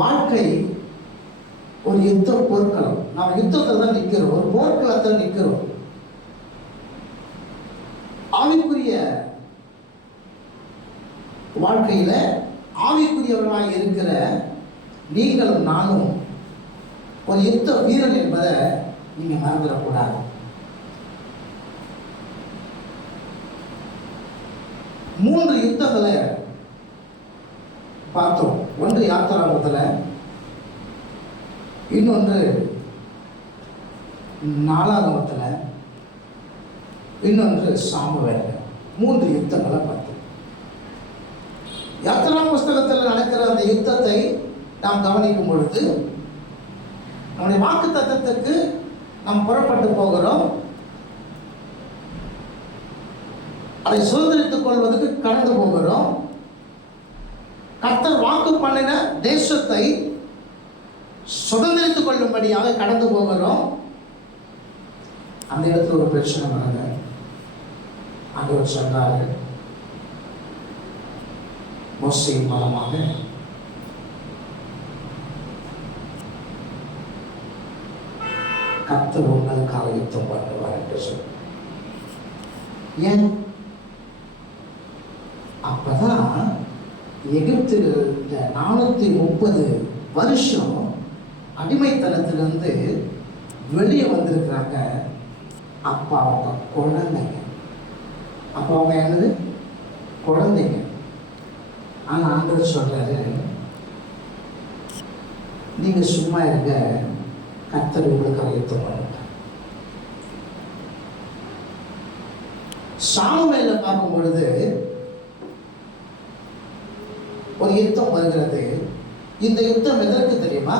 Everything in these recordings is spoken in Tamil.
வாழ்க்கை ஒரு யுத்த போர்க்களம். நாம் யுத்தத்தில் தான் நிற்கிறோம், ஒரு போர்க்களத்தில் நிற்கிறோம். ஆவிக்குரிய வாழ்க்கையில ஆவிக்குரியவர்களாக இருக்கிற நீங்களும் நானும் ஒரு யுத்த வீரன் என்பதை நீங்க மறந்துடக்கூடாது. மூன்று யுத்தங்களை பார்த்தோம். ஒன்று யாத்திராகமத்தில், இன்னொன்று நாளாகமத்தில், இன்னொன்று சாமுவேல். மூன்று யுத்தங்களை பார்த்தோம். யாத்திரா புஸ்தகத்தில் நடக்கிற அந்த யுத்தத்தை நாம் கவனிக்கும் பொழுது நம்முடைய வாக்கு தத்தத்துக்கு நாம் புறப்பட்டு போகிறோம். அதை சுதந்திரித்துக் கொள்வதற்கு கடந்து போகிறோம். கர்த்தர் வாக்கு பண்ணின தேசத்தை சுதந்திரித்துக் கொள்ளும்படியாக கடந்து போகிறோம். அந்த இடத்துல ஒரு பிரச்சனை வருது. ஆண்டவர் சொன்னாரு, மோசேயின் மூலமாக கர்த்தர் உங்களுக்காக யுத்தம் பண்ணுவார் என்று சொன்னார். ஏன்? அப்பதான் எகிப்தில் 430 வருஷம் அடிமைத்தனத்திலிருந்து வெளியே வந்திருக்கிறாங்க. அப்பா அவங்க குழந்தைங்க. அப்பா அவங்க என்னது? குழந்தைங்க. ஆனால் ஆண்டவர் சொல்றாரு, நீங்க சும்மா இருங்க, கர்த்தர் உங்களுக்கு யுத்தம் பண்ணுங்க. சாமுவேல்ல பார்க்கும் பொழுது ஒரு யுத்தம் வருகிறது. இந்த யுத்தம் எதற்கு தெரியுமா?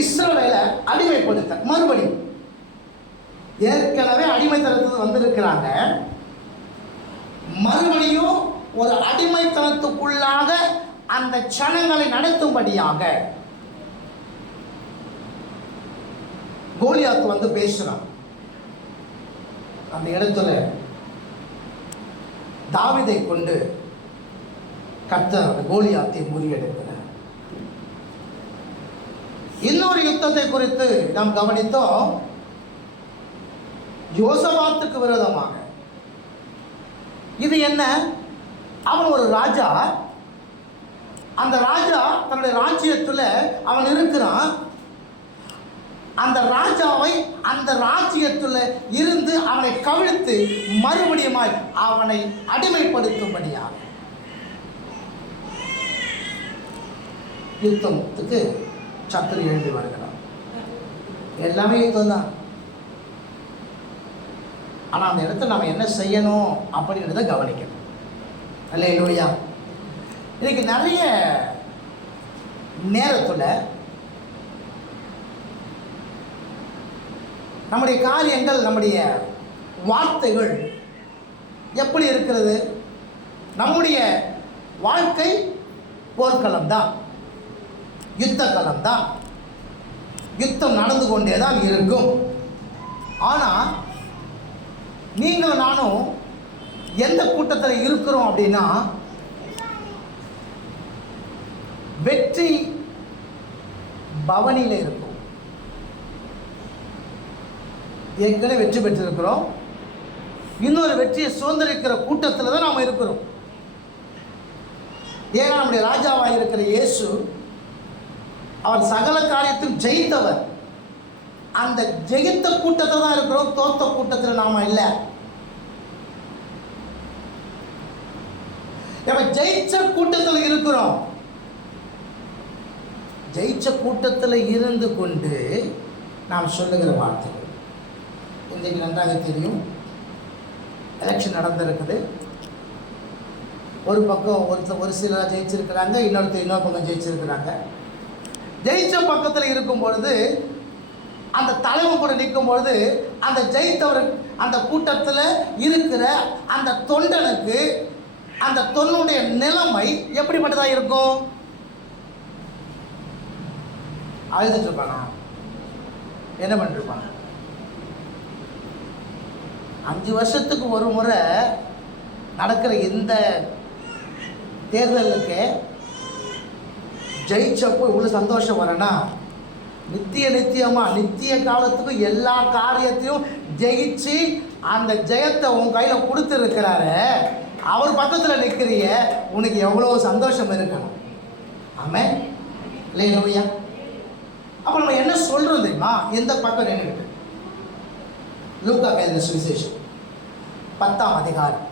இஸ்ரவேலை அடிமைப்படுத்த. மறுபடியும் ஏற்கனவே அடிமைத்தனத்துக்கு வந்திருக்கிறாங்க. மறுபடியும் ஒரு அடிமைத்தனத்துக்குள்ளாக அந்த ஜனங்களை நடத்தும்படியாக கோலியாத் வந்து பேசுறான். அந்த இடத்துல தாவீதை கொண்டு கர்த்தர் கோலியாத்தை முறியடிக்கிறார். இன்னொரு யுத்தத்தை குறித்து நாம் கவனித்தோம். யோசபாத்துக்கு விரோதமாக. இது என்ன? அவன் ஒரு ராஜா. அந்த ராஜா தன்னுடைய ராஜ்யத்தில் அவன் இருக்கிறான். அந்த ராஜாவை அந்த ராஜ்யத்தில் இருந்து அவனை கவிழ்த்து மறுபடியும் அவனை அடிமைப்படுத்தும்படியாக யுத்தத்துக்கு சத்துரு எழுதி வருகிறான். எல்லாமே யுத்தம் தான். ஆனால் அந்த இடத்துல நம்ம என்ன செய்யணும் அப்படின்றத கவனிக்கணும். அல்லேலூயா. இன்னைக்கு நிறைய நேரத்தில் நம்முடைய காரியங்கள், நம்முடைய வார்த்தைகள் எப்படி இருக்கிறது? நம்முடைய வாழ்க்கை போர்க்களம் தான், யுத்த களம் தான். யுத்தம் நடந்து கொண்டே தான் இருக்கும். ஆனால் நீங்களும் நானும் எந்த கூட்டத்தில் இருக்கிறோம் அப்படின்னா, வெற்றி பவனியில் இருக்கும். ஏற்கனவே வெற்றி பெற்றிருக்கிறோம். இன்னொரு வெற்றியை சுதந்திரிக்கிற கூட்டத்தில் தான் நாம் இருக்கிறோம். ஏன்னா நம்முடைய ராஜாவாக இருக்கிற இயேசு, அவர் சகல காரியத்தையும் ஜெயித்தவர். அந்த ஜெயித்த கூட்டத்தில் தான் இருக்கிறோம், தோத்த கூட்டத்தில் நாம இல்லை. ஜெயிச்ச கூட்டத்தில் இருக்கிறோம். ஜெயிச்ச கூட்டத்தில் இருந்து கொண்டு நாம் சொல்லுகிற வார்த்தைகள் இன்றைக்கு நன்றாக தெரியும். எலெக்ஷன் நடந்திருக்குது. ஒரு பக்கம் ஒரு சிலர் ஜெயிச்சிருக்கிறாங்க, இன்னொரு பக்கம் ஜெயிச்சிருக்கிறாங்க. ஜெயிச்ச பக்கத்தில் இருக்கும் பொழுது, அந்த தலைவன் கூட நிற்கும் பொழுது, அந்த ஜெயித்தவர் அந்த கூட்டத்தில் இருக்கிற அந்த தொண்டனுக்கு அந்த தொண்டனுடைய நிலைமை எப்படிப்பட்டதாக இருக்கும்? அழுதுட்டு இருப்பானா? என்ன பண்ணிருப்பாங்க? 5 வருஷத்துக்கு ஒரு முறை நடக்கிற இந்த தேர்தலுக்கு ஜெயிச்சப்போ இவ்வளோ சந்தோஷம் வரேன்னா, நித்திய காலத்துக்கு எல்லா காரியத்தையும் ஜெயிச்சு அந்த ஜெயத்தை உன் கையில் கொடுத்துருக்கிறாரு. அவர் பக்கத்தில் நிற்கிறிய, உனக்கு எவ்வளோ சந்தோஷம் இருக்கணும். ஆமென். இல்லையா? அப்போ நம்ம என்ன சொல்கிறோம் தெரியுமா? எந்த பக்கம் நின்றுக்கிட்டு லூக்கா எழுதின சுவிசேஷம் 10ஆம் அதிகாரம்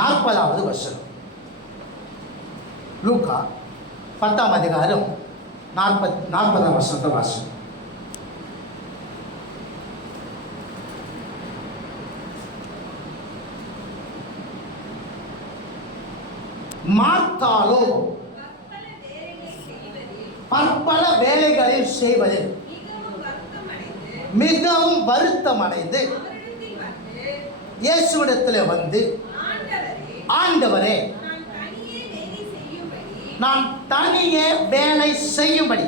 40வது வசனம். லூக்கா 10ஆம் அதிகாரம் 40ஆம் வசனத்தை வாசனம். மார்த்தாளோ பற்பல வேலைகளில் செய்வதில் மிகவும் வருத்தமடைந்து இயேசுவிடத்தில் வந்து, ஆண்டவரே, நான் தனியே வேலை செய்யும்படி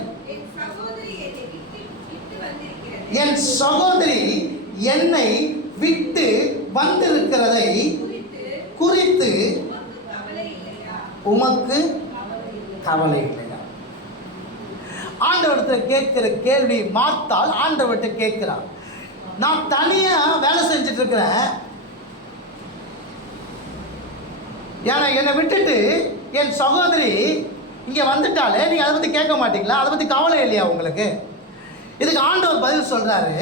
என் சகோதரி என்னை விட்டு வந்திருக்கிறதை குறித்து உமக்கு கவலை இல்லையா? ஆண்டவரிடத்தில் கேட்கிற கேள்வி மார்த்தாள் ஆண்டவர்கிட்ட கேட்கிறார். நான் தனியா வேலை செஞ்சுட்டு இருக்கிறேன், ஏன்னா என்னை விட்டுட்டு என் சகோதரி இங்கே வந்துட்டாலே நீங்கள் அதை பற்றி கேட்க மாட்டீங்களா? அதை பற்றி கவலை இல்லையா உங்களுக்கு? இதுக்கு ஆண்டவர் பதில் சொல்கிறாரு.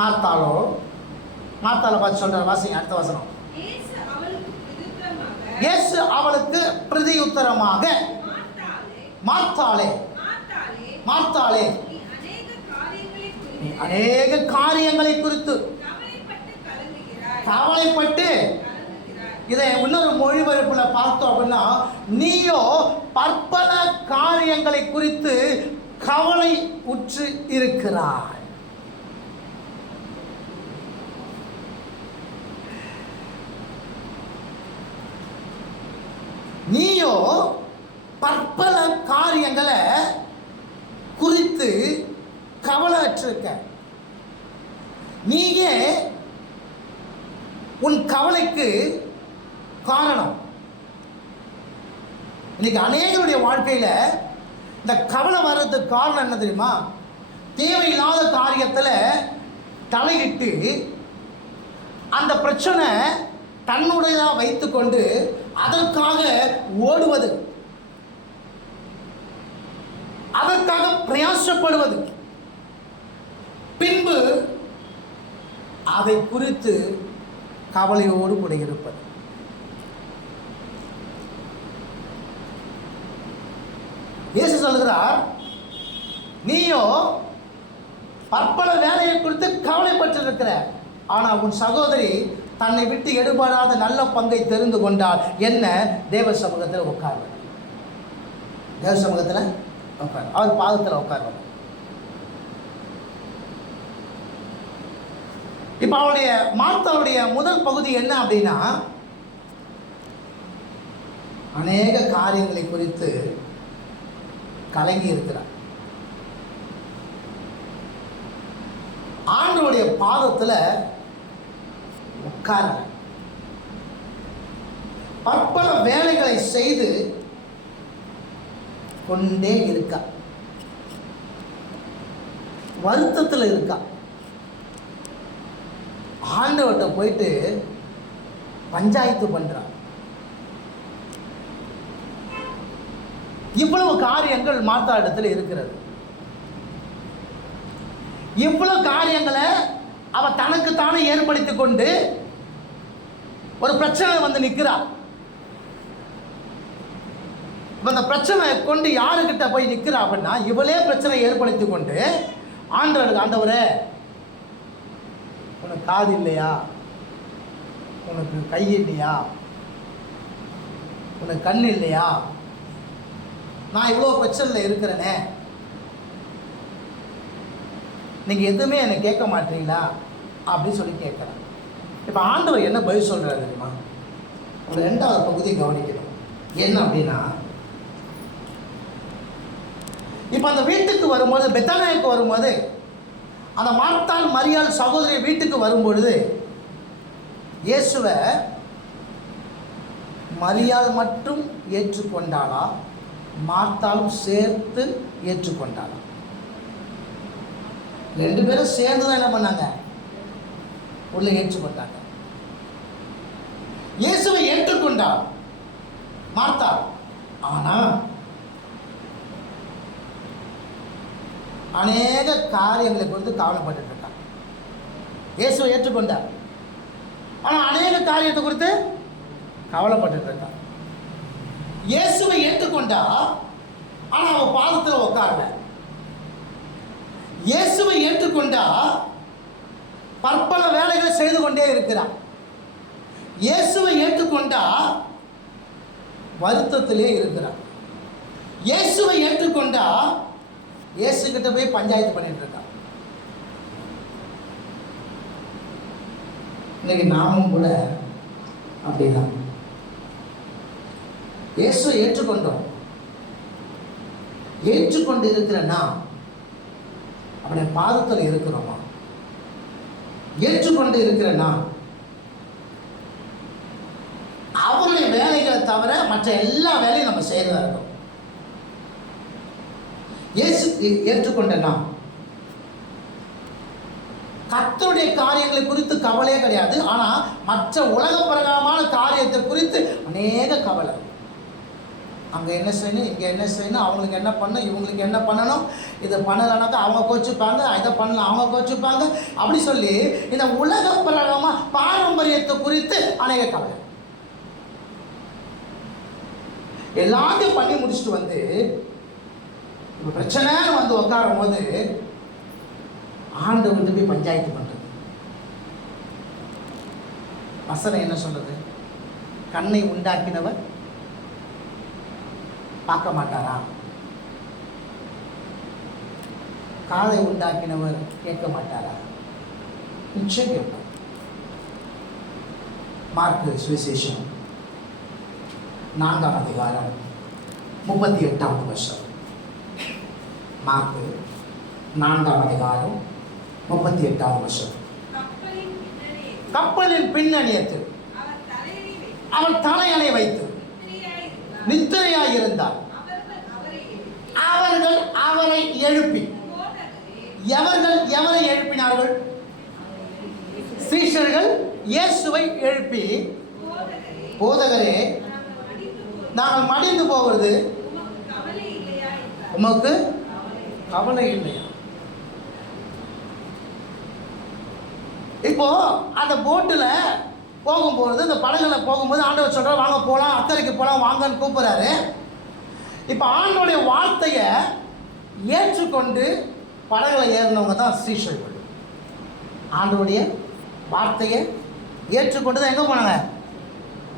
மார்த்தாளை பார்த்து சொல்கிறார். வாசிங்க அடுத்த வசனம். இயேசு அவளுக்கு பிரதியுத்தரமாக, மார்த்தாளே, நீ அநேக காரியங்களை குறித்து கவலைப்பட்டு, இதை இன்னொரு மொழிபெயர்ப்பில் பார்த்தோம் அப்படின்னா, நீயோ பற்பல காரியங்களை குறித்து கவலை உற்று இருக்கிறாய். நீயோ பற்பல காரியங்களை குறித்து கவலை அற்றிருக்க. நீயே உன் கவலைக்கு காரணம். இன்னைக்கு அநேகருடைய வாழ்க்கையில் இந்த கவலை வர்றதுக்கு காரணம் என்ன தெரியுமா? தேவையில்லாத காரியத்தில் தலையிட்டு அந்த பிரச்சனை தன்னுடையதாக வைத்துக்கொண்டு அதற்காக ஓடுவது, அதற்காக பிரயாசப்படுவது, பின்பு அதை குறித்து கவலையோடு கூட இருப்பது. இயேசு சொல்கிறார், நீயோ பற்பல வேலையை குறித்து கவலைப்பட்டிருக்கிற, ஆனால் உன் சகோதரி தன்னை விட்டு எடுபடாத நல்ல பங்கை தெரிந்து கொண்டால் என்ன? தேவ சமூகத்தில் உட்கார்வது. தேவ சமூகத்தில் உட்கார், அவர் பாதத்தில் உட்கார்வது. இப்போ அவருடைய மார்த்தாவுடைய முதல் பகுதி என்ன அப்படின்னா, அநேக காரியங்களை குறித்து கலங்கி இருக்கிறார். ஆண்டவருடைய பாதத்தில் உட்கார பற்பல வேலைகளை செய்து கொண்டே இருக்கா, வருத்தத்தில் இருக்கா. ஆண்டவர்கிட்ட போயிட்டு பஞ்சாயத்து பண்றார். இவ்வளவு காரியங்கள் மார்த்தா இடத்துல இருக்கிறது. இவ்வளவு காரியங்களை அவ தனக்குத்தானே ஏற்படுத்தி கொண்டு ஒரு பிரச்சனை வந்து நிற்கிறார். இந்த பிரச்சனை கொண்டு யாருக்கிட்ட போய் நிற்கிறா அப்படின்னா, இவளே பிரச்சனை ஏற்படுத்தி கொண்டு ஆண்டவருக்கு, ஆண்டவரே, உனக்கு காது இல்லையா? உனக்கு கை இல்லையா? உனக்கு கண் இல்லையா? நான் இவ்வளோ பிரச்சனையில் இருக்கிறேனே, நீங்கள் எதுவுமே என்னை கேட்க மாட்டீங்களா அப்படின்னு சொல்லி கேட்குறேன். இப்போ ஆண்டவர் என்ன பதில் சொல்கிறாரு தெரியுமா? ஒரு 2வது பகுதியை கவனிக்கணும். என்ன அப்படின்னா, இப்போ அந்த வீட்டுக்கு வரும்போது, பெத்தானியாவுக்கு வரும்போது, அந்த மார்த்தாள் மரியாள் சகோதரி வீட்டுக்கு வரும்பொழுது, இயேசுவை மரியாள் மட்டும் ஏற்றுக்கொண்டாளா, மார்த்தாலும் சேர்த்து ஏற்றுக்கொண்டாளா? ரெண்டு பேரும் சேர்ந்து தான் என்ன பண்ணாங்க? உள்ள ஏற்றுக்கொண்டாங்க. இயேசுவை ஏற்றுக்கொண்டாள் மார்த்தாள். ஆனா அநேக காரியங்களை குறித்து கவலைப்பட்டு இருக்காங்க. இயேசுவை ஏற்றுக்கொண்டார், ஆனா அநேக காரியத்தை குறித்து கவலைப்பட்டு இருக்காங்க. இயேசுவை ஏற்றுக்கொண்டா, ஆனா அவ பாதத்தில் உட்காரல. இயேசுவை ஏற்றுக்கொண்டா பற்பல வேலைகளை செய்து கொண்டே இருக்கிறார். இயேசுவை ஏற்றுக்கொண்டா வருத்தத்திலே இருக்கிறார். இயேசுவை ஏற்றுக்கொண்டா இயேசு கிட்ட போய் பஞ்சாயத்து பண்ணிட்டு இருக்கார். இன்னைக்கு நாமும் கூட அப்படிதான். இயேசுவை ஏற்றுக்கொண்டோம். ஏற்றுக்கொண்டு இருக்கிற நாம் அவருடைய பாதத்தில் இருக்கிறோமா? ஏற்றுக்கொண்டு இருக்கிற நாம் அவருடைய வேலைகளை தவிர மற்ற எல்லா வேலையும் நம்ம செய்யறதா இருக்கோம். இயேசு ஏற்றுக்கொண்ட நாம் கர்த்தருடைய காரியங்களை குறித்து கவலையே கிடையாது. ஆனா மற்ற உலக பிரகாரமான காரியத்தை குறித்து அநேக கவலை. அங்கே என்ன செய்யணும், இங்கே என்ன செய்யணும், அவங்களுக்கு என்ன பண்ணணும், இவங்களுக்கு என்ன பண்ணணும், இதை பண்ணலைனாக்கா அவங்க கோச்சுப்பாங்க, இதை பண்ணலாம் அவங்க கோச்சுப்பாங்க, அப்படி சொல்லி இந்த உலக பிரகாரமாக பாரம்பரியத்தை குறித்து அநேக கவலை. எல்லாத்தையும் பண்ணி முடிச்சுட்டு வந்து இப்போ பிரச்சனைன்னு வந்து உட்காரும் போது ஆண்டவர்கிட்ட போய் பஞ்சாயத்து பண்றது. வசனம் என்ன சொல்றது? கண்ணை உண்டாக்கினவர் பார்க்க மாட்டாரா? காதை உண்டாக்கினவர் கேட்க மாட்டாரா? நிச்சயம் கேட்பார். மார்க்கு சுவிசேஷம் 4ஆம் அதிகாரம் 38வது வசனம். மார்க்கு 4ஆம் அதிகாரம் 38வது வசனம். கப்பலின் பின்னணியத்தில் அவன் தலையணை வைத்து நித்திரையாய் இருந்தார். அவர்கள் அவரை எழுப்பி, எவர்கள் எவரை எழுப்பினார்கள்? சீஷர்கள் இயேசுவை எழுப்பி, போதகரே நாங்கள் மடிந்து போகிறது உமக்கு கவலை இல்லையா? இப்போ அந்த போட்டில் போகும்போது, இந்த படகுல போகும்போது ஆண்டவர் சொல்கிறார், வாங்க போகலாம், அக்கறைக்கு போகலாம், வாங்கன்னு கூப்பிட்றாரு. இப்போ ஆண்டவருடைய வார்த்தையை ஏற்றுக்கொண்டு படகுல ஏறினவங்க தான் சீஷர்கள். ஆண்டவருடைய வார்த்தையை ஏற்றுக்கொண்டு தான் எங்கே போனாங்க?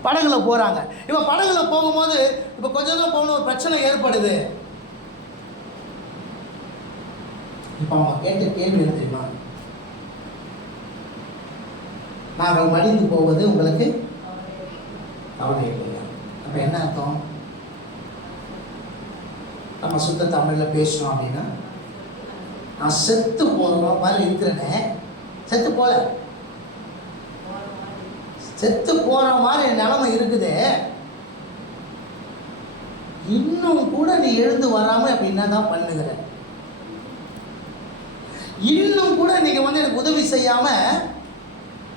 படகுல போகிறாங்க. இப்போ படகுல போகும்போது இப்போ கொஞ்சம் தான் போகணும், ஒரு பிரச்சனை ஏற்படுது. இப்போ அவங்க கேட்ட கேள்வி என்ன தெரியுமா? நாங்கள் மடிந்து போவது உங்களுக்கு கவலை இல்லையா? அப்போ என்ன அர்த்தம்? நம்ம சுத்த தமிழில் பேசணும் அப்படின்னா, நான் செத்து போகிற மாதிரி இருக்கிறேனே, செத்து போல, செத்து போகிற மாதிரி நிலைமை இருக்குது, இன்னும் கூட நீ எழுந்து வராமல் அப்படி என்ன தான் பண்ணுகிற? இன்னும் கூட நீங்கள் வந்து எனக்கு உதவி செய்யாமல்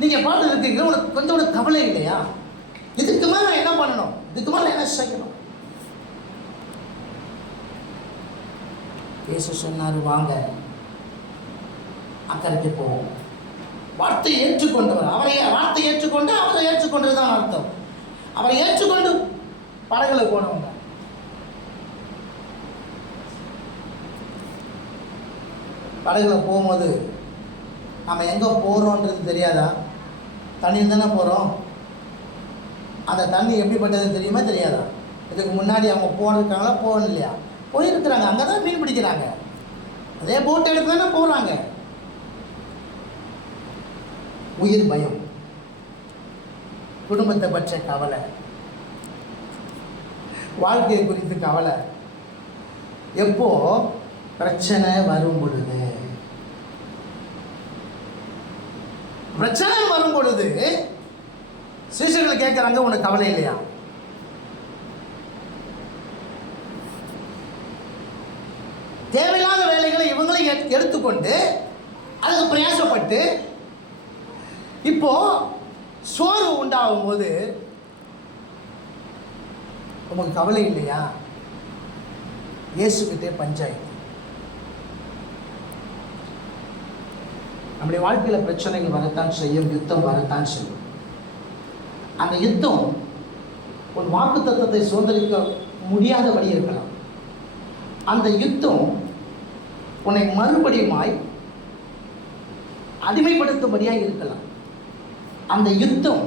நீங்கள் பாட்டு இருக்கீங்க, உனக்கு கொஞ்சம் கூட கவலை இல்லையா? இதுக்கு மேலே நான் என்ன பண்ணணும்? இதுக்கு மேலே என்ன செய்யணும்? இயேசு சொன்னார், வாங்க அக்கறைக்கு போவோம். வார்த்தையை ஏற்றுக்கொண்டவர், அவரை வார்த்தை ஏற்றுக்கொண்டு அவரை ஏற்றுக்கொண்டது தான் அர்த்தம். அவரை ஏற்றுக்கொண்டு படகுல போனவங்க. படகுல போகும்போது நம்ம எங்கே போகிறோன்றது தெரியாதா? தண்ணியில் தானே போகிறோம். அந்த தண்ணி எப்படிப்பட்டது தெரியுமா தெரியாதா? இதுக்கு முன்னாடி அவங்க போயிருக்காங்களா, போகணும் இல்லையா? போயிருக்கிறாங்க, அங்கே தான் மீன் பிடிக்கிறாங்க, அதே போட் எடுத்து தானே போகிறாங்க. உயிர் பயம், குடும்பத்தை பற்றிய கவலை, வாழ்க்கையை குறித்து கவலை. எப்போ பிரச்சனை வரும் பொழுது, பிரச்சனை வரும் பொழுது சீஷர்கள் கேட்குறாங்க, உனக்கு கவலை இல்லையா? எடுத்துக்கொண்டு அதுக்கு பிரயாசப்பட்டு இப்போ சோர்வு உண்டாகும் போது உங்களுக்கு கவலை இல்லையா? இயேசுகிட்டே பஞ்சாயத்து. நம்முடைய வாழ்க்கையில் பிரச்சனைகள் வரத்தான் செய்யும், யுத்தம் வரத்தான் செய்யும். அந்த யுத்தம் உன் வாக்கு தத்தத்தை சுதந்திரிக்க முடியாதபடி இருக்கலாம். அந்த யுத்தம் உன்னை மறுபடியுமாய் அடிமைப்படுத்தும்படியாக இருக்கலாம். அந்த யுத்தம்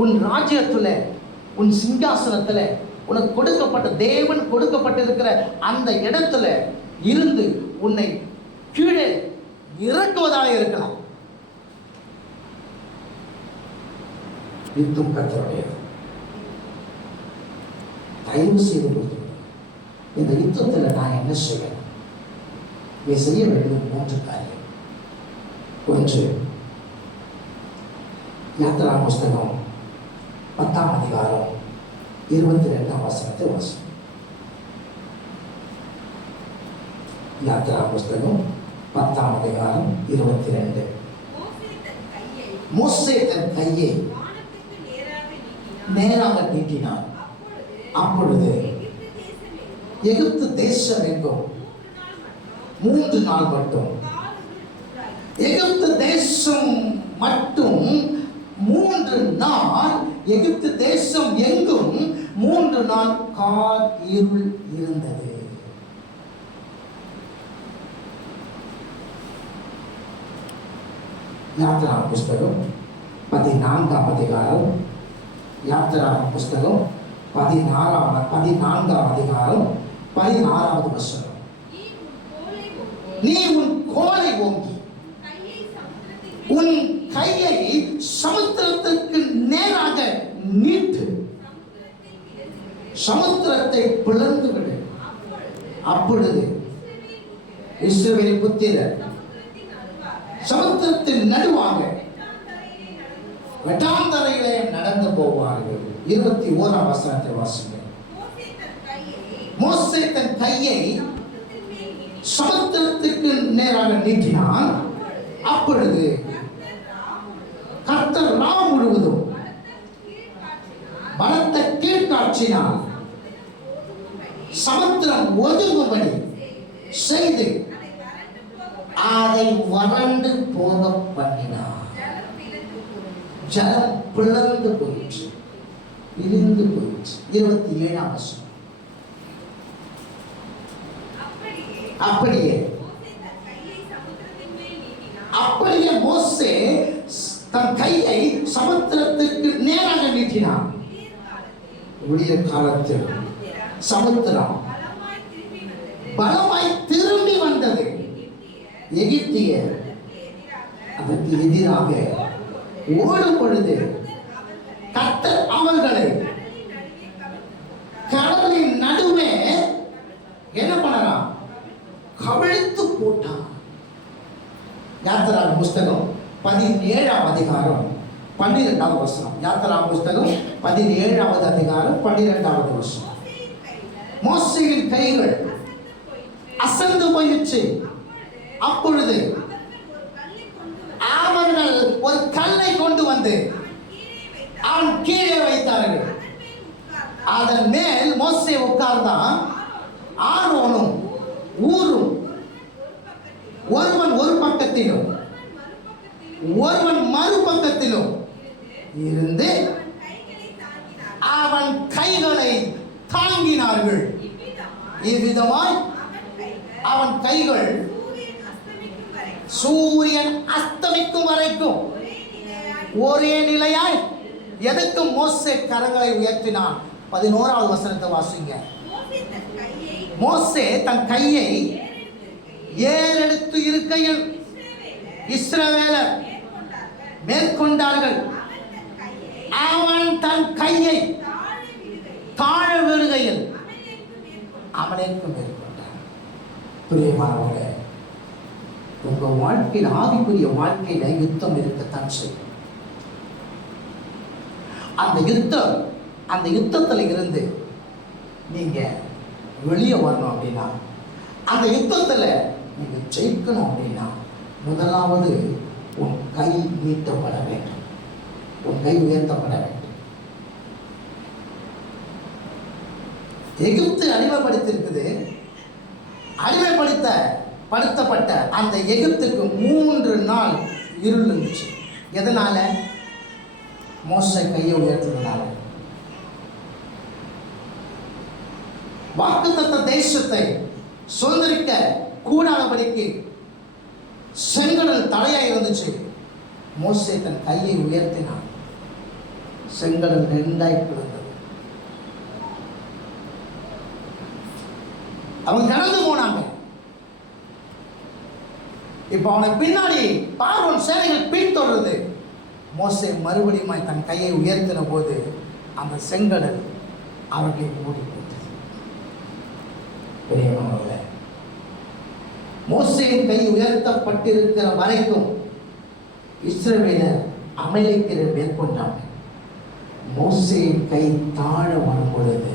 உன் ராஜ்யத்தில், உன் சிங்காசனத்தில், உனக்கு கொடுக்கப்பட்ட தேவன் கொடுக்கப்பட்டிருக்கிற அந்த இடத்துல இருந்து உன்னை கீழே இறக்குவதாக இருக்கலாம். யுத்தம் கர்த்தருடையது. தயவு செய்து கொடுத்து இந்த யுத்தத்தில் நான் என்ன செய்யணும்? நீ செய்ய வேண்டியது 3 காரியம். 1, யாத்திரா புஸ்தகம் 10ஆம் அதிகாரம் 22ஆம் வசனத்தை வாசி. யாத்திரா புஸ்தகம் 10ஆம் அதிகாரம் 22. மோசே தன் கையை நேராக நீட்டினான். அப்பொழுது எகிப்து தேசம் எங்கும் 3 நாள் மட்டும், எகிப்து தேசம் மட்டும் 3 நாள், எகிப்து தேசம் எங்கும் 3 நாள் கார் இருள் இருந்தது. யாத்திரா புஸ்தகம் 14ஆம் அதிகாரம், யாத்திரா புஸ்தகம் 14ஆம் அதிகாரம் 16வது வசனம். நீ உன் கோலை ஓங்கி உன் கையை சமுத்திரத்திற்கு நேராக நீட்டு, சமுத்திரத்தை பிளந்து விடு. அப்பொழுது இஸ்ரவேல் புத்திரர் சமுத்திரத்தின் நடுவாக வெட்டாந்தரையிலே நடந்து போவார்கள். 21ஆம் வசனத்தை வாசிங்க. மோசே தன் கையை சமுத்திரத்துக்கு நேராக நீட்டினான். அப்பொழுது கர்த்தர் நாள் முழுவதும் பலத்த கீழ்காற்றினால் சமுத்திரம் ஒதுங்கும்படி செய்து அதை வறண்டு போக பண்ணினார். ஜலம் பிளந்து போயிற்று, இருந்து போயிற்று. 27ஆம் வசனம். அப்படியே மோசே தன் கையை சமுத்திரத்திற்கு நேராக நீட்டினான். விடிய காலத்தில் சமுத்திரம் பலமாய் திரும்பி வந்தது. எகிப்தியர் அதற்கு எதிராக ஓடும் பொழுது கர்த்தர் அவர்களை கடலின் நடுவே என்ன பண்ணலாம்? கவிழ்த்து போட்டார். யாத்திரா புஸ்தகம் 17ஆம் அதிகாரம் 12வது வசனம். யாத்திரா புஸ்தகம் 17வது அதிகாரம் 12வது வசனம். மோசேயின் கைகள் அசந்து போயிற்று. அப்பொழுது அவர்கள் ஒரு கல்லை கொண்டு வந்து அவன் கீழே வைத்தார்கள். அதன் மேல் மோசே உட்கார்ந்தான். ஆரோனும் ஊரும் ஒருவன் ஒரு பக்கத்திலும் ஒருவன் மறுபக்கத்திலும் இருந்து அவன் கைகளை தாங்கினார்கள். இவ்விதமாய் அவன் கைகள் சூரியன் அஸ்தமிக்கும் வரைக்கும் ஒரே நிலையாய். எதுக்கு மோசே கரங்களை உயர்த்தினான்? 11வது வசனத்தை வாசிங்க. மோசே தன் கையை ஏறெடுத்து இருக்கையில் இஸ்ரவேலர் மேற்கொண்டார்கள். அவன் தன் கையை தாழ விடுகையில் அவனுக்கு மேற்கொண்டான். பிரியமானவர்களே, உங்க வாழ்க்கையில், ஆவிக்குரிய வாழ்க்கையில யுத்தம் இருக்கத்தான் செய்யும். அந்த யுத்தத்துல இருந்து நீங்க வெளியே வரணும் அப்படின்னா, அந்த யுத்தத்தில் நீங்க ஜெயிக்கணும் அப்படின்னா, முதலாவது உன் கை நீட்டப்பட வேண்டும், உன் கை உயர்த்தப்பட வேண்டும். எகிப்து அடிமைப்படுத்திருக்குது. படுத்தப்பட்ட அந்த எகிப்துக்கு 3 நாள் இருள் இருந்துச்சு. எதனால? மோசே கையை உயர்த்ததுனால. வாக்குத்தத்த தேசத்தை சுதந்திரிக்க கூடாதபடிக்கு செங்கடல் தடையா இருந்துச்சு. மோசே தன் கையை உயர்த்தினான். செங்கடல் 2ஆய் பிளந்தது. அவங்க நடந்து போனாங்க. இப்ப அவனை பின்னாடி பார்வோன் சேனைகள் பின்தொடருது. மோசே மறுபடியும் தன் கையை உயர்த்தின போது அந்த செங்கடல் அவர்களை மூடி போட்டது. மோசேயின் கை உயர்த்தப்பட்டிருக்கிற வரைக்கும் இஸ்ரவேலர் அமலேக்கியரை மேற்கொண்டாங்க. மோசேயின் கை தாழ வரும் பொழுது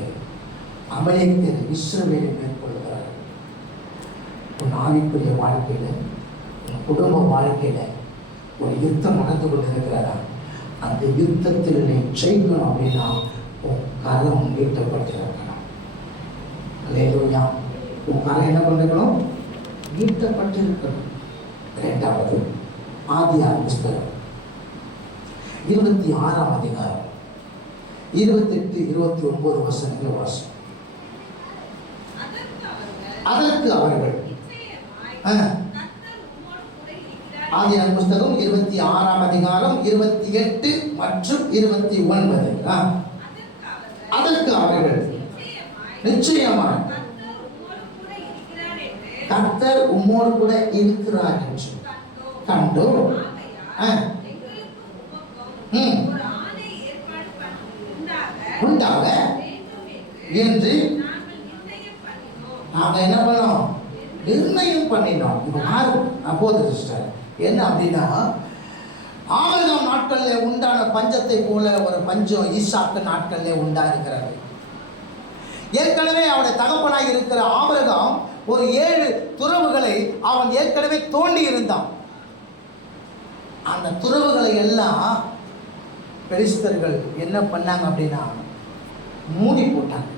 அமலேக்கியர் இஸ்ரவேலை மேற்கொள்கிறார். உன் ஆவிக்குரிய வாழ்க்கையில, உன் குடும்ப வாழ்க்கையில ஒரு யுத்தம் நடந்து கொண்டிருக்கிறதா? அந்த யுத்தத்தில் நீ ஜெயிக்கணும் அப்படின்னா உன் கரம் நீட்டப்பட்டிருக்கணும். அல்லேலூயா. உன் கரம் என்ன பண்ணிருக்கணும்? நீட்டப்பட்டிருக்கணும். 2வது ஆதியாகமம் புத்தகம் 26ஆம் அதிகாரம் 28-29 வசனங்கள் வாசி. அதற்கு அவர்கள் ஆதியாகமம் புத்தகம் 26ஆம் அதிகாரம் 28 மற்றும் 29. அதற்கு அவர்கள் நிச்சயமாய் கர்த்தர் உம்மோடு கூட இருக்கிறார் என்று கண்டோ உண்டாக என்று நாங்க என்ன பண்ணோம்? நிர்ணயம் பண்ணினோம். அப்போது சிஸ்டர் என்ன அப்படின்னா, ஆபிரகாம் நாட்களில் உண்டான பஞ்சத்தை போல ஒரு பஞ்சம் ஈசாக்கு நாட்களில் உண்டா இருக்கிறது. ஏற்கனவே அவனுடைய தகப்பனாக இருக்கிற ஆபிரகாம் ஒரு 7 துறவுகளை அவன் ஏற்கனவே தோண்டி இருந்தான். அந்த துறவுகளை எல்லாம் பெலிஸ்தர்கள் என்ன பண்ணாங்க அப்படின்னா மூடி போட்டாங்க.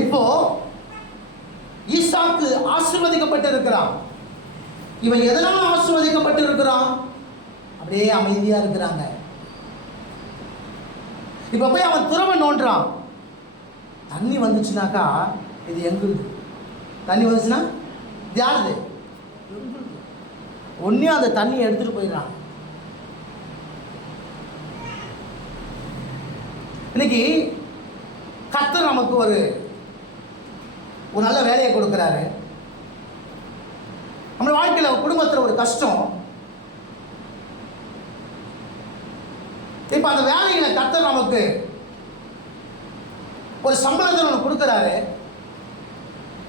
இப்போ ஈசாக்கு ஆசீர்வதிக்கப்பட்டு இருக்கிறான். இவன் எதனால ஆசீர்வதிக்கப்பட்டு இருக்கிறான்? அப்படியே அமைதியா இருக்கிறாங்க. இப்ப போய் அவன் துறவை நோன்றான். தண்ணி வந்துச்சுனாக்கா இது எங்களுக்கு. தண்ணி வந்துச்சுன்னா இது யாருது? ஒன்னே அந்த தண்ணியை எடுத்துட்டு போயிடறான். இன்னைக்கு கர்த்தர் நமக்கு ஒரு நல்ல வேலையை கொடுக்கிறாரு. நம்ம வாழ்க்கையில் குடும்பத்தில் ஒரு கஷ்டம். இப்ப அந்த வேலையில கர்த்தர் நமக்கு ஒரு சம்பளத்தை நமக்கு கொடுக்கிறாரு.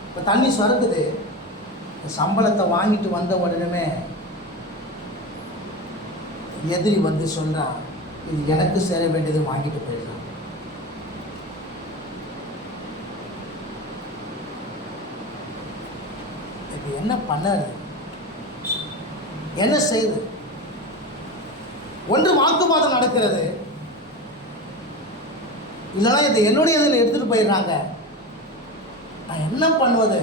இப்ப தண்ணி சுரக்குது. சம்பளத்தை வாங்கிட்டு வந்த உடனே எதிரி வந்து சொல்றான், இது எனக்கு சேர வேண்டியது, வாங்கிட்டு போயிடலாம். இப்ப என்ன பண்ணாரு? என்ன செய்யுது? ஒன்று வாக்குவாதம் நடக்கிறது, இல்லைன்னா இது என்னுடைய இதில் எடுத்துட்டு போயிடுறாங்க. நான் என்ன பண்ணுவது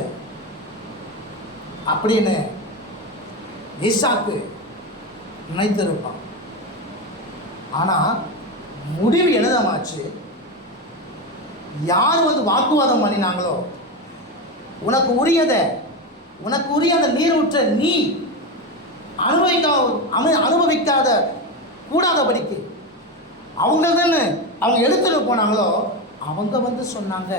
அப்படின்னு ஈசாக்கு நினைத்திருப்பான். ஆனால் முடிவு என்னதமாச்சு? யார் வந்து வாக்குவாதம் பண்ணினாங்களோ, உனக்கு உரிய அந்த நீரூற்ற நீ அனுபவிக்காத கூடாதபடிக்கு அவங்க எடுத்துட்டு போனாங்களோ, அவங்க வந்து சொன்னாங்க,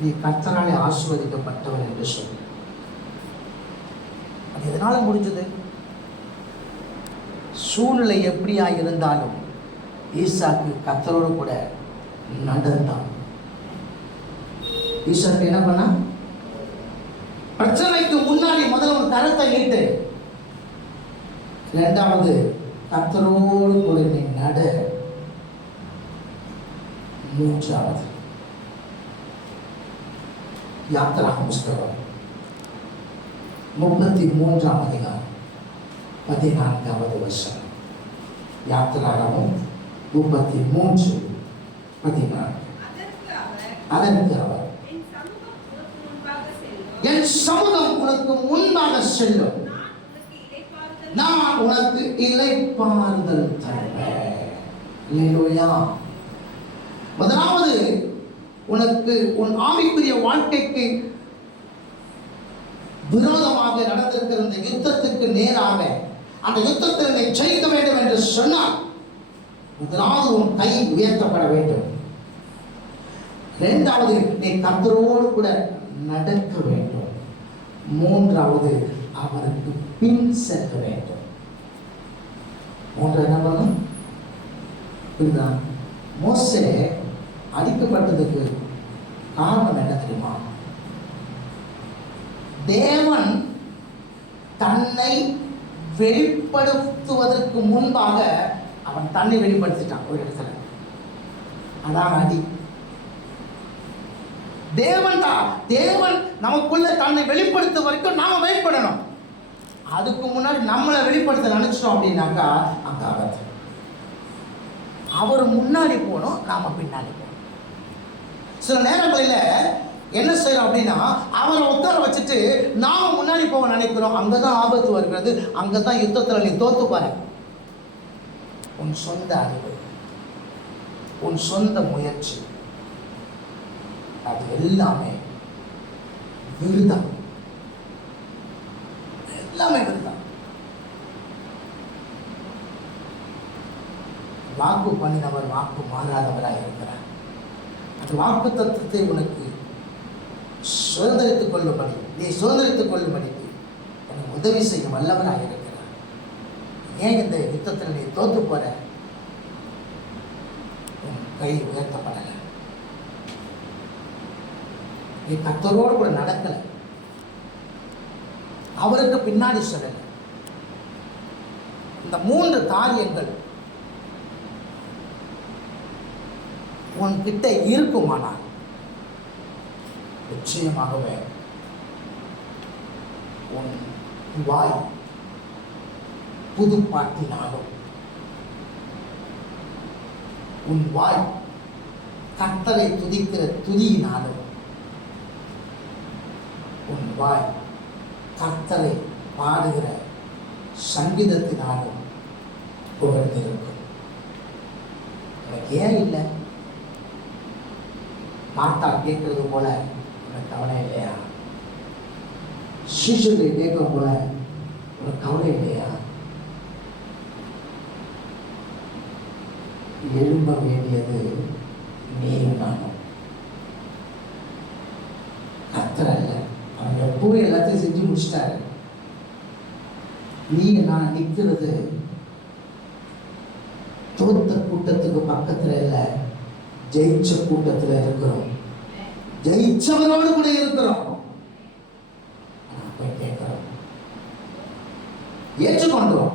நீ கர்த்தராலே ஆசீர்வதிக்கப்பட்டவன் என்று சொல்லி. அது எதனால முடிஞ்சது? சூழ்நிலை எப்படியா இருந்தாலும் ஈசாக்கு கர்த்தரோடு கூட நடந்தான். ஈசாக்கு என்ன பண்ணா? பிரச்சனைக்கு முன்னாடி முதல்ல ஒரு கரத்தை நீட்டு, 2வது கர்த்தரோடு கூட நீ நட. மூன்றாவது யாத்திராக புஸ்தகம் 33ஆம் அதிகாரம் 14வது வசனம். யாத்திராகமம் 33:14. அதற்கு அவர், என் சமூகம் உனக்கு முன்பாக செல்லும், நான் உனக்கு இளைப்பாறுதல் தருவேன். அல்லேலூயா. முதலாவது, உனக்கு உன் ஆவிக்குரிய வாழ்க்கைக்கு விரோதமாக நடந்திருக்கிற இந்த யுத்தத்துக்கு நேராக அந்த யுத்தத்தில் நீ ஜெயிக்க வேண்டும் என்று சொன்னால் முதலாவது உன் கை உயர்த்தப்பட வேண்டும். இரண்டாவது, நீ கர்த்தரோடு கூட நடக்க வேண்டும். மூன்றாவது, அவருக்கு பின் செல்ல வேண்டும். மூன்று என்ன பண்ணும்? இதுதான். மோசே அடிக்கப்பட்டதுக்கு காரணம் என்ன தெரியுமா? தேவன் தன்னை வெளிப்படுத்துவதற்கு முன்பாக அவன் தன்னை வெளிப்படுத்திட்டான் ஒரு இடத்துல. அதான் அடி. தேவன் நமக்குள்ள தன்னை வெளிப்படுத்த வரைக்கும் நாம வெளிப்படணும். அதுக்கு முன்னாடி நம்மளை வெளிப்படுத்த நினைச்சிட்டோம் அப்படின்னாக்கா அங்க ஆகாது. அவர் முன்னாடி போகணும், நாம பின்னாடி போகணும். சில நேரங்களில் என்ன செய்யறோம் அப்படின்னா, அவரை உட்கார வச்சுட்டு நாம முன்னாடி போக நினைக்கிறோம். அங்கதான் ஆபத்து வருகிறது. அங்கதான் யுத்தத்தில் நீ தோத்து பாரு. உன் சொந்த அறிவு, உன் சொந்த முயற்சி, அது எல்லாமே விருதம். எல்லாமே விருதம். வாக்கு பண்ணினவர் வாக்கு மாறாதவராக இருக்கிறார். அந்த வாக்கு தத்துவத்தை உனக்கு சுதந்திரித்துக் கொள்ளும்படி, நீ சுதந்திரித்துக் கொள்ளும்படி உனக்கு உதவி செய்ய வல்லவராக இருக்கிறார். ஏன் இந்த யுத்தத்தில் நீ தோத்து போற? உன் கை உயர்த்தப்படலை. நீ கர்த்தரோடு கூட நடக்கல, அவருக்கு பின்னாடி செல்லல. இந்த மூன்று காரியங்கள் உன்கிட்ட இருக்குமானால் நிச்சயமாகவே உன் வாய் புது பாட்டினாலும், உன் வாய் கர்த்தரை துதிக்கிற துதியினாலும், உன் வாய் கர்த்தரை பாடுகிற சங்கீதத்தினாலும் புகழ்ந்திருக்கும். எனக்கு ஏன் இல்லை? மாத்தா கேட்கறது போல உனக்கு கவலை இல்லையா? சிசுகளை கேட்கும் போல உனக்கு கவலை இல்லையா? எழும்ப வேண்டியது நீயும் நானும். கர்த்தர் அல்ல. அவன் எப்பவும் எல்லாத்தையும் செஞ்சு முடிச்சிட்டாரு. நீ நான் நிற்கிறது தோத்த கூட்டத்துக்கு பக்கத்துல இல்லை, ஜெயிச்ச கூட்டத்துல இருக்கிறோம். ஜெயிச்சவரோடு கூட இருக்கிறோம். போய் கேட்கிறோம், ஏற்றுக்கொண்டோம்.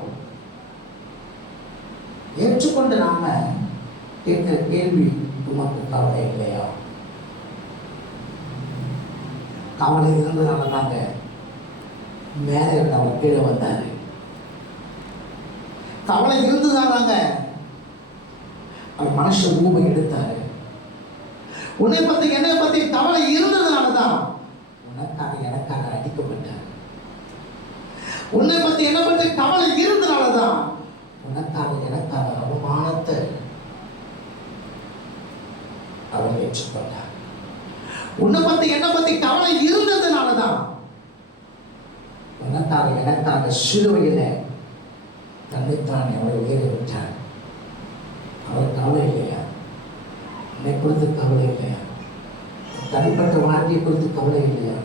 ஏற்றுக்கொண்டு நாம கேட்கிற கேள்வி, உமக்கு கவலை இல்லையா? கவலை இருந்ததால தாங்க மேலே இருந்தவர் கீழே வந்தாரு. கவலை இருந்ததாங்க அவர் மனுஷ ரூபம் எடுத்தாரு. உன்னை பத்தி என்னை பத்தி கவலை இருந்ததுனாலதான் உனக்காக எனக்காக அடிக்கப்பட்டார். உன்னை பத்தி என்னை பத்தி கவலை இருந்ததுனாலதான் உனக்காக எனக்காக அவமானத்தை அவர் ஏற்றுக்கொண்டார். உன்னை பத்தி என்னை பத்தி கவலை இருந்ததுனாலதான் உனக்காக எனக்காக சிலுவையில தன்னைத்தான் அவரை உயர விட்டார். அவர் கவலை இல்லையா? என்னை குறித்து கவலை இல்லையா? தனிப்பட்ட வாழ்க்கையை குறித்து கவலை இல்லையா?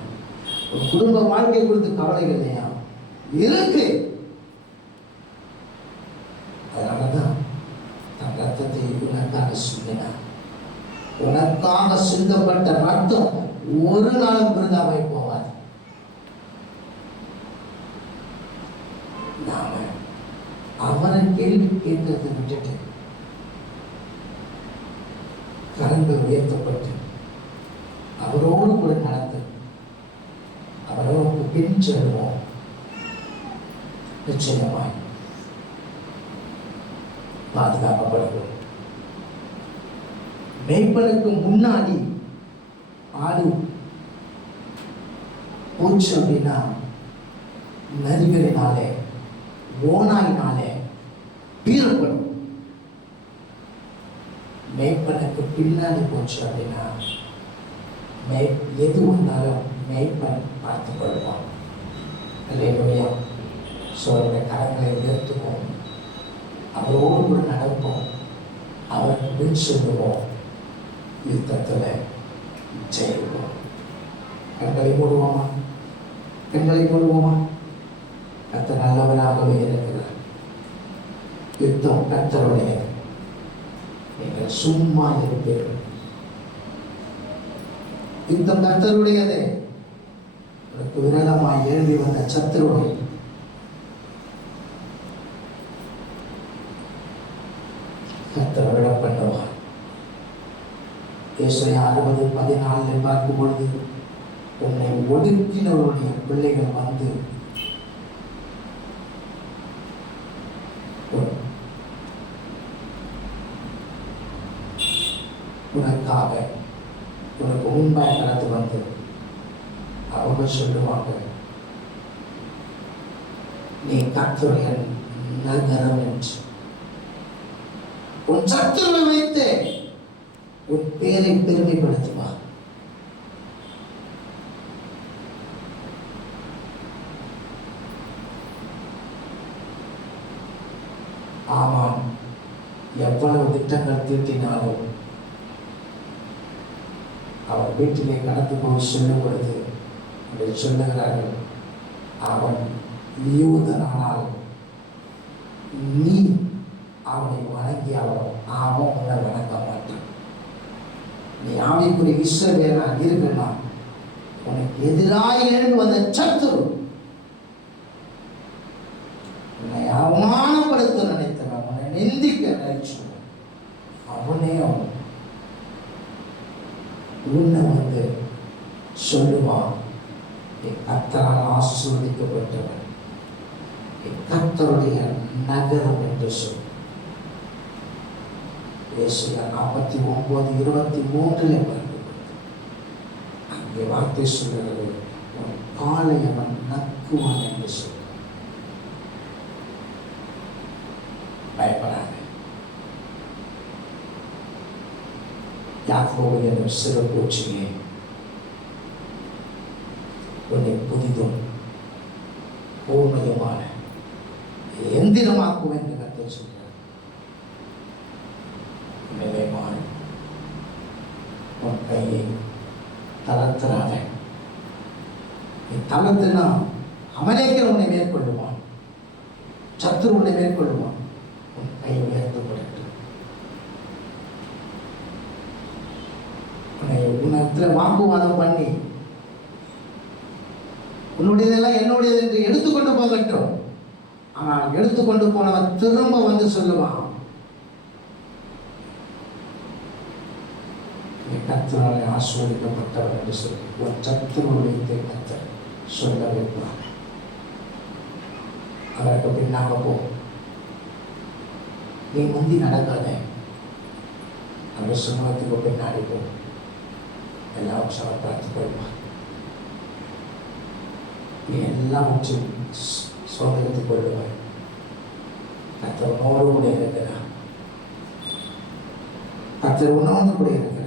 ஒரு குடும்ப வாழ்க்கையை குறித்து கவலை இல்லையா? இருக்கு. அதனாலதான் தன் ரத்தத்தை உனக்காக சிந்தினார். உனக்காக சிந்தப்பட்ட ரத்தம் ஒரு நாளும் விருதாவாய் போவார். நாம அவரை கேள்வி கேட்கறதை விட்டுட்டு கரங்களை உயர்த்தப்பட்டு அவரோடு கூட நடந்து அவரோடு பின் செல்வோம். நிச்சயமாய் பாதுகாக்கப்படுவோம். மேய்ப்பனுக்கு முன்னாடி ஆடு போச்சு அப்படின்னா நரிகளினாலே ஓனாயினாலே பீறப்படும். மேய்ப்பனுக்கு பின்னாடி போச்சு அப்படின்னா எது வந்தாலும் மேய்ப்பன் பார்த்துக் கொள்வான். அல்லேலூயா. அவருடைய கரங்களை உயர்த்துவோம், அவரோடு கூட நடப்போம், அவருக்கு பின் சொல்லுவோம், யுத்தத்தில் ஜெயிப்போம். கண்களை மூடுவோமா? கண்களை மூடுவோமா? கர்த்தர் நல்லவராகவே இருக்கிறார். யுத்தம் கர்த்தருடையது. நீங்கள் சும்மா இருப்பீர்கள். யுத்தம் கர்த்தருடையதே. உங்களுக்கு விரதமாய் எழுதி வந்த சத்துருவை கர்த்தர் விடப்பட்டவார். ஏசாயா 60:14 பார்க்கும் பொழுது, உன்னை ஒதுக்கினவருடைய பிள்ளைகள் வந்து உனக்காக உனக்கு முன்பாக கடந்து வந்து அவங்க சொல்லுவாங்க, நீ கர்த்தருடைய நகரம் என்று. உன் சத்துருவை வைத்து உன் பேரை பெருமைப்படுத்துவா. ஆமாம், எவ்வளவு திட்டங்கள் தீட்டினாலும் அவர் வீட்டிலே கடந்து போய் சொல்லும் பொழுது சொல்லுகிறார்கள், அவன் யூதனானால் நீ அவனை வணங்கி அவன் உன்னை வணங்க மாட்டான். நீ ஆவிக்குரிய இஸ்ரவேலா இருக்கலாம், உனக்கு எதிராக எழுந்து வந்த சத்துரு உன்னை அவமானப்படுத்த நினைத்தவன், உன்னை நிந்திக்க நினைச்சவன், அவனே உன்னை வந்து சொல்லுவான், என் கர்த்தரால் ஆசீர்வதிக்கப்பட்டவன், என் கர்த்தருடைய நகரம் என்று சொல். ஏசாயா 49:23 அங்கே வார்த்தை சொல்கிறது, உன் காலை அவன் நக்குவான் என்று சொல். பயப்படாத. யாக்கோபு என்னும் சிறு பூச்சியே, உன்னை புதிதும் பூர்ணயமான எந்திரமாக்குவேன் என்று கர்த்தர் சொல்கிறார். நிலைமாறு உன் கையை தளர்த்தராத. நீ தளர்த்தினா அமலேக்கர் உன்னை மேற்கொள்ளுவான், சத்துரு உன்னை மேற்கொள்ளுவான். உன் கை உயர்த்தப்படட்டும். உன்னை வாக்குவாதம் பண்ணி உன்னுடையதெல்லாம் என்னுடையது என்று எடுத்துக்கொண்டு போகட்டும். ஆனால் எடுத்துக்கொண்டு போனவன் திரும்ப வந்து சொல்லுவான், கர்த்தராலே ஆசீர்வதிக்கப்பட்டவர் என்று சொல்லி உன் சத்துருடைய கர்த்தர் சொல்ல வைப்பார். அவருக்கு பின்னாக போ. நீ முந்தி நடக்காத, அவர் சமூகத்துக்கு பின்னாடி போ. எல்லாம் சமர்ப்பித்துக் கொள்வார். நீ எல்லாவற்றையும் சோதனைத்துக் கொள்வார். கர்த்தர் உன்னோடு கூட இருக்கிறார். கர்த்தர் உன்னோடு கூட இருக்கிறார்.